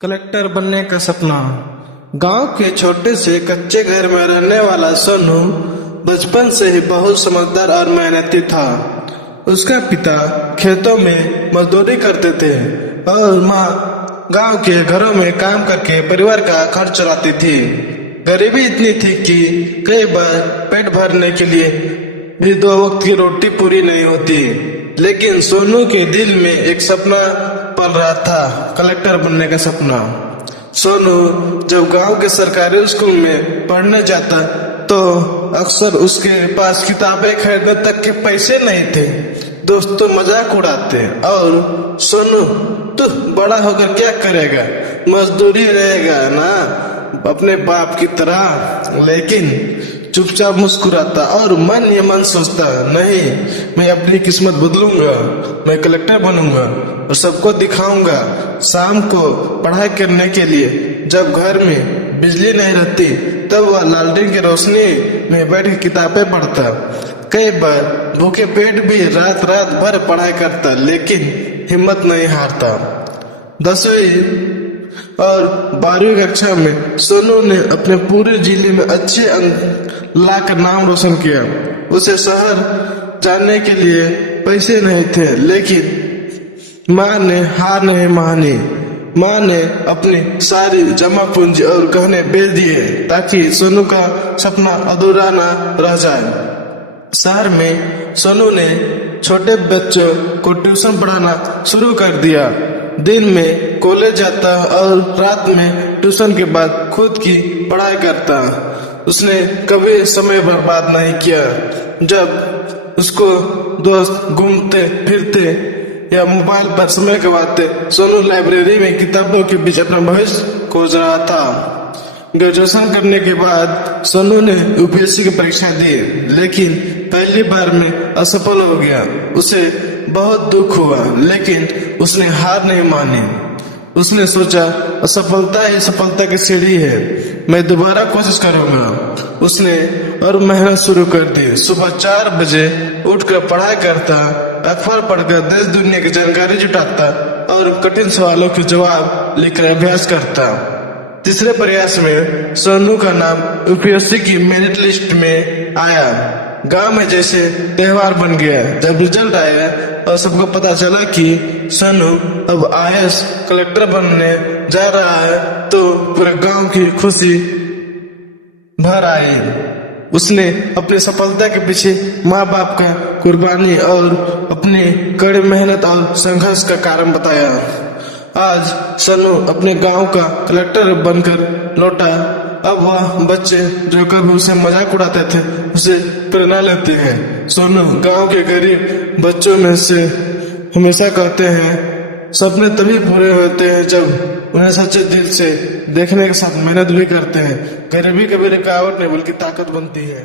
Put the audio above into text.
Collector बनने का सपना। गांव के छोटे से कच्चे घर में रहने वाला सोनू बचपन से ही बहुत समझदार और मेहनती था। उसका पिता खेतों में मजदूरी करते थे और माँ गांव के घरों में काम करके परिवार का खर्च चलाती थी। गरीबी इतनी थी कि कई बार पेट भरने के लिए भी 2 वक्त की रोटी पूरी नहीं होती। लेकिन सोनू के दिल में एक सपना पल रहा था, कलेक्टर बनने का सपना। सोनू जब गांव के सरकारी स्कूल में पढ़ने जाता तो अक्सर उसके पास किताबें खरीदने तक के पैसे नहीं थे। दोस्तों मजाक उड़ाते और सोनू तू बड़ा होकर क्या करेगा, मजदूरी रहेगा ना अपने बाप की तरह। लेकिन चुपचाप मुस्कुराता और मन ही मन सोचता, नहीं मैं अपनी किस्मत बदलूंगा, मैं कलेक्टर बनूंगा और सबको दिखाऊंगा। शाम को पढ़ाई करने के लिए जब घर में बिजली नहीं रहती तब वह लालटेन की रोशनी में बैठ कर किताबें पढ़ता। कई बार भूखे पेट भी रात रात भर पढ़ाई करता, लेकिन हिम्मत नहीं हारता। 10वीं और 12वीं कक्षा में सोनू ने अपने पूरे जिले में अच्छे अंक लाकर नाम रोशन किया। उसे शहर जाने के लिए पैसे नहीं थे, लेकिन माँ ने हार नहीं मानी। माँ ने अपनी सारी जमा पूंजी और गहने बेच दिए ताकि सोनू का सपना अधूरा न रह जाए। शहर में सोनू ने छोटे बच्चों को ट्यूशन पढ़ाना शुरू कर दिया। दिन में कॉलेज जाता और रात में ट्यूशन के बाद खुद की पढ़ाई करता। उसने कभी समय बर्बाद नहीं किया। जब उसको दोस्त घूमते फिरते या मोबाइल पर समय गवाते, सोनू लाइब्रेरी में किताबों के बीच अपना भविष्य खोज रहा था। ग्रेजुएशन करने के बाद सोनू ने यूपीएससी की परीक्षा दी, लेकिन पहली बार में असफल हो गया। उसे बहुत दुख हुआ, लेकिन उसने हार नहीं मानी। उसने सोचा असफलता ही सफलता की सीढ़ी है, मैं दोबारा कोशिश करूंगा। उसने और मेहनत शुरू कर दी। सुबह 4 बजे उठकर पढ़ाई करता, अखबार पढ़कर देश दुनिया की जानकारी जुटाता और कठिन सवालों के जवाब लिखकर अभ्यास करता। तीसरे प्रयास में सोनू का नाम यूपीएससी की मेरिट लिस्ट में आया। गांव में जैसे त्योहार बन गया जब रिजल्ट आया और सबको पता चला कि सोनू अब आईएएस कलेक्टर बनने जा रहा है, तो पूरे गांव की खुशी भर आई। उसने अपनी सफलता के पीछे माँ बाप का कुर्बानी और अपनी कड़ी मेहनत और संघर्ष का कारण बताया। आज सोनू अपने गांव का कलेक्टर बनकर लौटा। अब वह बच्चे जो कभी उसे मजाक उड़ाते थे उसे प्रेरणा लेते हैं। सोनू गांव के गरीब बच्चों में से हमेशा कहते हैं सपने तभी पूरे होते हैं जब उन्हें सच्चे दिल से देखने के साथ मेहनत भी करते हैं। गरीबी कभी रुकावट नहीं बल्कि ताकत बनती है।